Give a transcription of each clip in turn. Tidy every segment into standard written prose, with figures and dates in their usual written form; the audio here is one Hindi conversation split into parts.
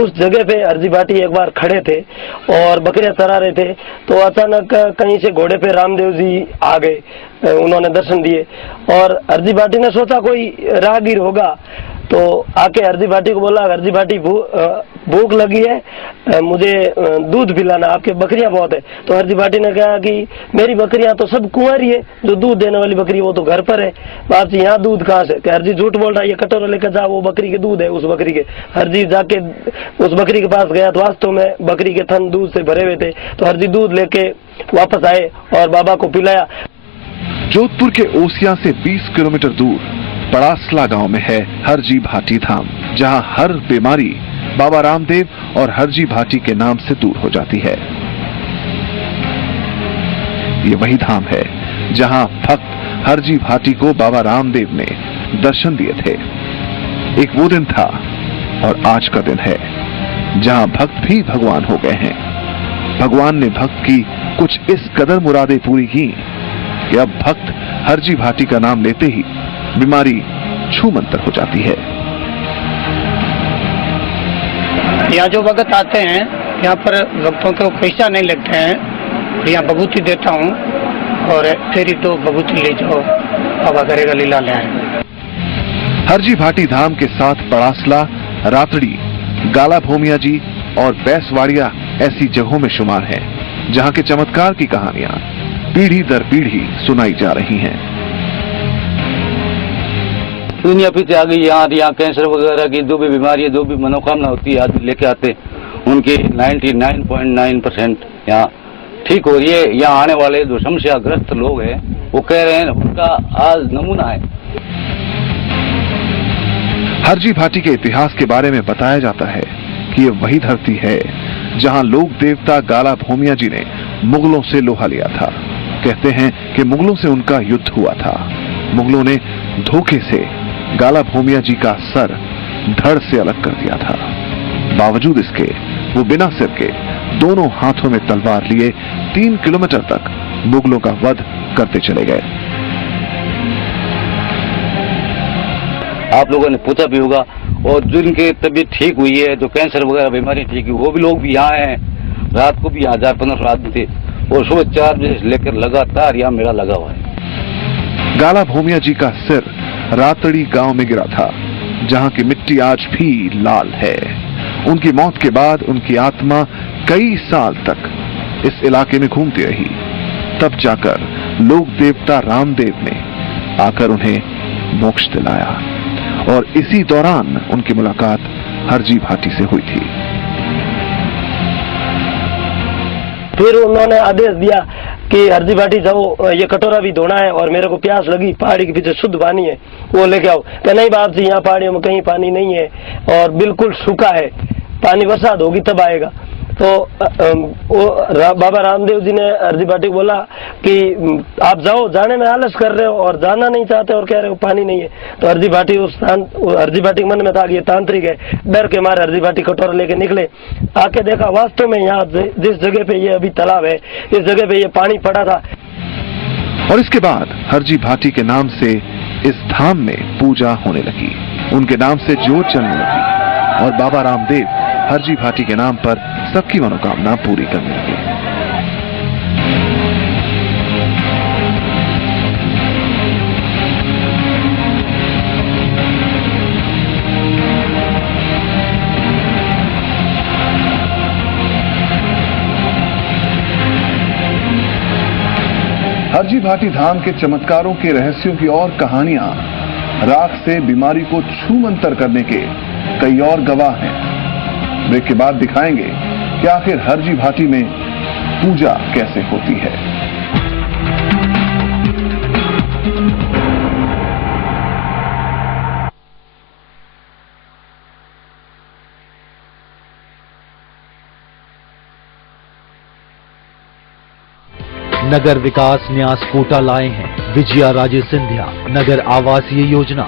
उस जगह पे हरजी भाटी एक बार खड़े थे और बकरियां चरा रहे थे, तो अचानक कहीं से घोड़े पे रामदेव जी आ गए, उन्होंने दर्शन दिए और हरजी भाटी ने सोचा कोई राहगीर होगा, तो आके हरजी भाटी को बोला, हरजी भाटी भूख लगी है, मुझे दूध पिलाना, आपके बकरियां बहुत है। तो हरजी भाटी ने कहा कि मेरी बकरियां तो सब कुंवारी है, जो दूध देने वाली बकरी वो तो घर पर है, बाप जी यहाँ दूध कहाँ से? हरजी झूठ बोल रहा है, ये कटोरा लेकर जा, वो बकरी के दूध है उस बकरी के। हरजी जाके उस बकरी के पास गया तो वास्तव में बकरी के थन दूध से भरे हुए थे, तो हरजी दूध लेके वापस आए और बाबा को पिलाया। जोधपुर के ओसिया से 20 किलोमीटर दूर पड़ासला गांव में है हरजी भाटी धाम, जहां हर बीमारी बाबा रामदेव और हरजी भाटी के नाम से दूर हो जाती है। ये वही धाम है जहां भक्त हरजी भाटी को बाबा रामदेव ने दर्शन दिए थे। एक वो दिन था और आज का दिन है जहां भक्त भी भगवान हो गए हैं। भगवान ने भक्त की कुछ इस कदर मुरादें पूरी की कि अब भक्त हरजी भाटी का नाम लेते ही बीमारी छूमंतर हो जाती है। यहाँ जो भगत आते हैं, यहाँ पर भक्तों को पैसा नहीं लगते हैं, यहाँ बबूती देता हूँ और तेरी तो बबूती ले जाओ, बाबा करेगा लीला ले आए। हरजी भाटी धाम के साथ पड़ासला, रातड़ी, गाला भोमिया जी और बैसवाड़िया ऐसी जगहों में शुमार है जहाँ के चमत्कार की कहानियां पीढ़ी दर पीढ़ी सुनाई जा रही हैं। दुनिया पीछे आ गई। यहाँ कैंसर वगैरह की जो भी बीमारी है, जो भी मनोकामना होती है, आदमी लेके आते, उनकी 99.9% यहाँ ठीक हो रही है। यहाँ आने वाले जो समस्याग्रस्त लोग हैं वो कह रहे हैं उनका आज नमूना है। हरजी भाटी के इतिहास के बारे में बताया जाता है कि ये वही धरती है जहां लोक देवता गाला भोमिया जी ने मुगलों से लोहा लिया था। कहते हैं कि मुगलों से उनका युद्ध हुआ था। मुगलों ने धोखे से गाला भोमिया जी का सर धड़ से अलग कर दिया था। बावजूद इसके वो बिना सिर के दोनों हाथों में तलवार लिए 3 किलोमीटर तक मुगलों का वध करते चले गए। आप लोगों ने पूछा भी होगा, और जिनकी तबीयत ठीक हुई है, जो कैंसर वगैरह बीमारी ठीक हुई, वो भी लोग भी यहाँ हैं। रात को भी 1000-1500 आदमी थे और सुबह 4 बजे से लेकर लगातार यहाँ मेला लगा हुआ है। गाला भोमिया जी का सिर रातड़ी गांव में गिरा था, जहां की मिट्टी आज भी लाल है। उनकी मौत के बाद उनकी आत्मा कई साल तक इस इलाके में घूमती रही। तब जाकर लोक देवता रामदेव ने आकर उन्हें मोक्ष दिलाया और इसी दौरान उनकी मुलाकात हरजी भाटी से हुई थी। फिर उन्होंने आदेश दिया कि हरजी भाटी जाओ, ये कटोरा भी धोना है और मेरे को प्यास लगी, पहाड़ी के पीछे शुद्ध पानी है, वो लेके आओ। कि नहीं बाप जी, यहाँ पहाड़ियों में कहीं पानी नहीं है और बिल्कुल सूखा है, पानी बरसात होगी तब आएगा। तो बाबा रामदेव जी ने हरजी भाटी को बोला कि आप जाओ, जाने में आलस कर रहे हो और जाना नहीं चाहते और कह रहे हो पानी नहीं है। तो हरजी भाटी के मन में था कि ये तांत्रिक है, डर के मारे हरजी भाटी कटोरा लेके निकले। आके देखा वास्तव में यहाँ जिस जगह पे ये अभी तालाब है, इस जगह पे ये पानी पड़ा था। और इसके बाद हरजी भाटी के नाम से इस धाम में पूजा होने लगी, उनके नाम से जोत चलने लगी और बाबा रामदेव हरजी भाटी के नाम पर सबकी मनोकामना पूरी करने लगे। हरजी भाटी धाम के चमत्कारों के रहस्यों की और कहानियां, राख से बीमारी को छूमंतर करने के कई और गवाह हैं। ब्रेक के बाद दिखाएंगे कि आखिर हरजी भाटी में पूजा कैसे होती है। नगर विकास न्यास कोटा लाए हैं विजया राजे सिंधिया नगर आवासीय योजना।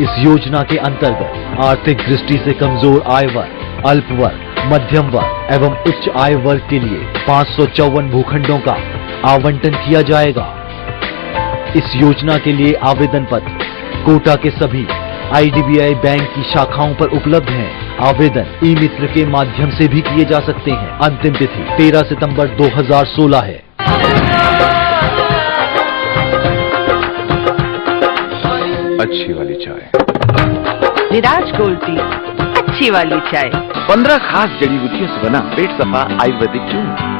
इस योजना के अंतर्गत आर्थिक दृष्टि से कमजोर आय वर्ग, अल्प वर्ग, मध्यम वर्ग एवं उच्च आय वर्ग के लिए 554 भूखंडों का आवंटन किया जाएगा। इस योजना के लिए आवेदन पत्र कोटा के सभी IDBI बैंक की शाखाओं पर उपलब्ध हैं। आवेदन ई मित्र के माध्यम से भी किए जा सकते हैं। अंतिम तिथि 13 सितंबर 2016 है। अच्छी वाली चाय, विराज गोल्ड टी, अच्छी वाली चाय। 15 खास जड़ी बूटियों से बना पेट सफा आयुर्वेदिक चूर्ण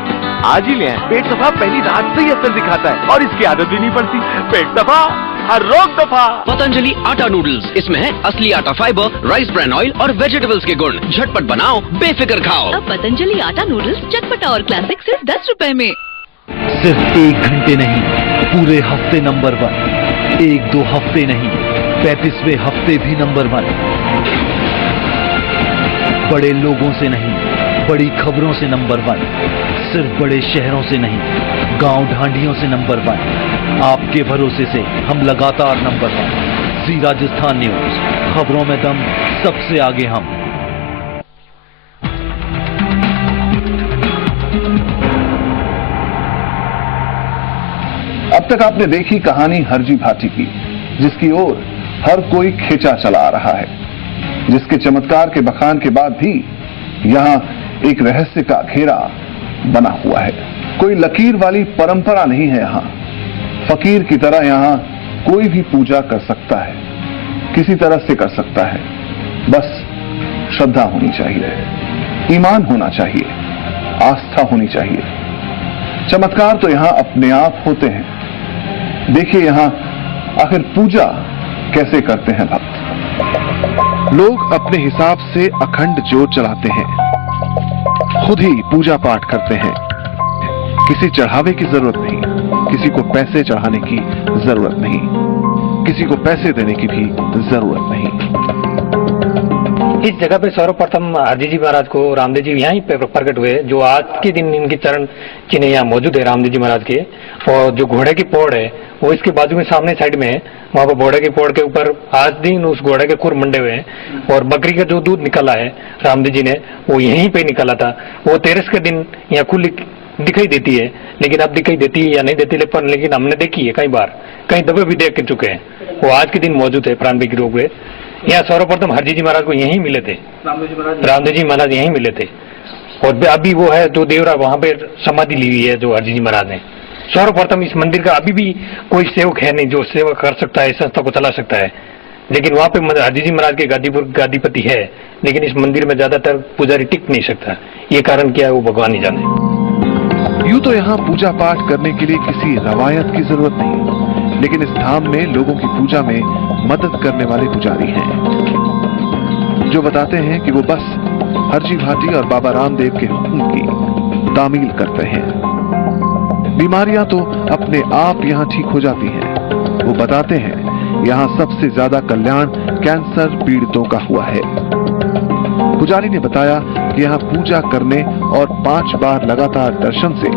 आज ही ले आए। पेट सफा पहली रात से ही असर दिखाता है और इसकी आदत भी नहीं पड़ती। पेट सफा हर रोग दफा। पतंजलि आटा नूडल्स, इसमें है असली आटा फाइबर, राइस ब्रान ऑयल और वेजिटेबल्स के गुण। झटपट बनाओ, बेफिक्र खाओ। अब पतंजलि आटा नूडल्स चटपटा और क्लासिक सिर्फ 10 रुपए में। सिर्फ 1 घंटे नहीं, पूरे हफ्ते नंबर 1। 1-2 हफ्ते नहीं, 35वें हफ्ते भी नंबर 1। बड़े लोगों से नहीं, बड़ी खबरों से नंबर 1। सिर्फ बड़े शहरों से नहीं, गांव ढांडियों से नंबर 1। आपके भरोसे से हम लगातार नंबर 1। जी राजस्थान न्यूज, खबरों में दम, सबसे आगे हम। अब तक आपने देखी कहानी हरजी भाटी की, जिसकी ओर हर कोई खींचा चला आ रहा है, जिसके चमत्कार के बखान के बाद भी यहां एक रहस्य का घेरा बना हुआ है। कोई लकीर वाली परंपरा नहीं है यहां। फकीर की तरह यहां कोई भी पूजा कर सकता है, किसी तरह से कर सकता है। बस श्रद्धा होनी चाहिए, ईमान होना चाहिए, आस्था होनी चाहिए। चमत्कार तो यहां अपने आप होते हैं। देखिए यहां आखिर पूजा कैसे करते हैं भक्त। लोग अपने हिसाब से अखंड ज्योत जलाते हैं, खुद ही पूजा पाठ करते हैं। किसी चढ़ावे की जरूरत नहीं, किसी को पैसे चढ़ाने की जरूरत नहीं, किसी को पैसे देने की भी जरूरत नहीं। इस जगह पे सर्वप्रथम हरजी जी महाराज को रामदेव जी यहाँ ही प्रकट हुए, जो आज के दिन इनकी चरण चिन्ह यहाँ मौजूद है रामदेव जी महाराज के। और जो घोड़े की पौड़ है वो इसके बाजू में सामने साइड में है। वहाँ पर घोड़े की पौड़ के ऊपर आज दिन उस घोड़े के खुर मंडे हुए हैं। और बकरी का जो दूध निकला है रामदेव जी ने, वो यहीं पे निकला था। वो 13 के दिन यहाँ खुली दिखाई देती है, लेकिन अब दिखाई देती है या नहीं देती, लेकिन हमने देखी है कई बार, कई दफे भी देख चुके हैं। वो आज के दिन मौजूद है प्राण की रोग में। यहाँ सर्वप्रथम हरजी जी महाराज को यहीं मिले थे, रामदेव जी महाराज यहीं मिले थे। और अभी वो है जो देवरा वहाँ पे समाधि ली हुई है जो हरजी जी महाराज ने। सर्वप्रथम इस मंदिर का अभी भी कोई सेवक है नहीं जो सेवा कर सकता है, संस्था को चला सकता है। लेकिन वहाँ पे हरजी जी महाराज के गादीपति है, लेकिन इस मंदिर में ज्यादातर पुजारी टिक नहीं सकता। ये कारण क्या है वो भगवान ही जाने। यूं तो यहाँ पूजा पाठ करने के लिए किसी रवायत की जरूरत नहीं, लेकिन इस धाम में लोगों की पूजा में मदद करने वाले पुजारी हैं, जो बताते हैं कि वो बस हरजी भाटी और बाबा रामदेव के हुक्म की तामील करते हैं। बीमारियां तो अपने आप यहाँ ठीक हो जाती हैं। वो बताते हैं यहाँ सबसे ज्यादा कल्याण कैंसर पीड़ितों का हुआ है। पुजारी ने बताया कि यहाँ पूजा करने और 5 बार लगातार दर्शन से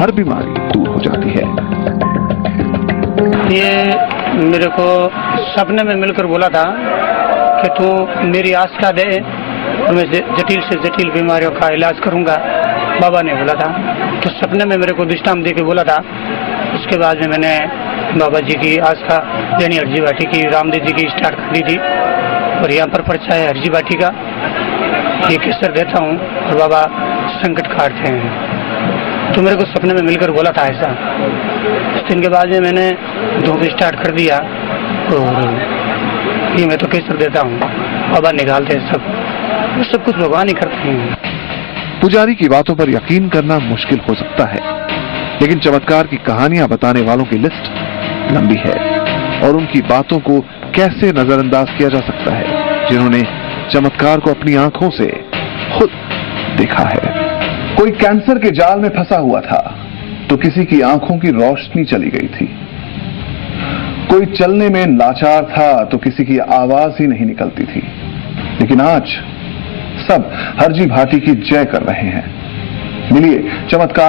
हर बीमारी दूर हो जाती है। ये मेरे को सपने में मिलकर बोला था कि तू मेरी आस्था दे और मैं जटिल से जटिल बीमारियों का इलाज करूंगा, बाबा ने बोला था। तो सपने में मेरे को दृष्टांत दे के बोला था। उसके बाद में मैंने बाबा जी की आस्था यानी हरजी भाटी की, रामदेव जी की स्टार्ट कर दी थी। और यहाँ पर पर्चा है हरजी भाटी का, ये केसर देता हूँ और बाबा संकट काटते हैं। तो मेरे को सपने में मिलकर बोला था ऐसा। उस दिन के बाद में मैंने धूप स्टार्ट कर दिया और ये मैं तो केसर देता हूँ, बाबा निकालते हैं सब कुछ भगवान ही करते हैं। पुजारी की बातों पर यकीन करना मुश्किल हो सकता है, लेकिन चमत्कार की कहानियां बताने वालों की लिस्ट लंबी है और उनकी बातों को कैसे नजरअंदाज किया जा सकता है जिन्होंने चमत्कार को अपनी आंखों से खुद देखा है। कोई कैंसर के जाल में फंसा हुआ था तो किसी की आंखों की रोशनी चली गई थी। कोई चलने में लाचार था तो किसी की आवाज ही नहीं निकलती थी। लेकिन आज सब हरजी भाटी की जय कर रहे हैं। मिलिए चमत्कार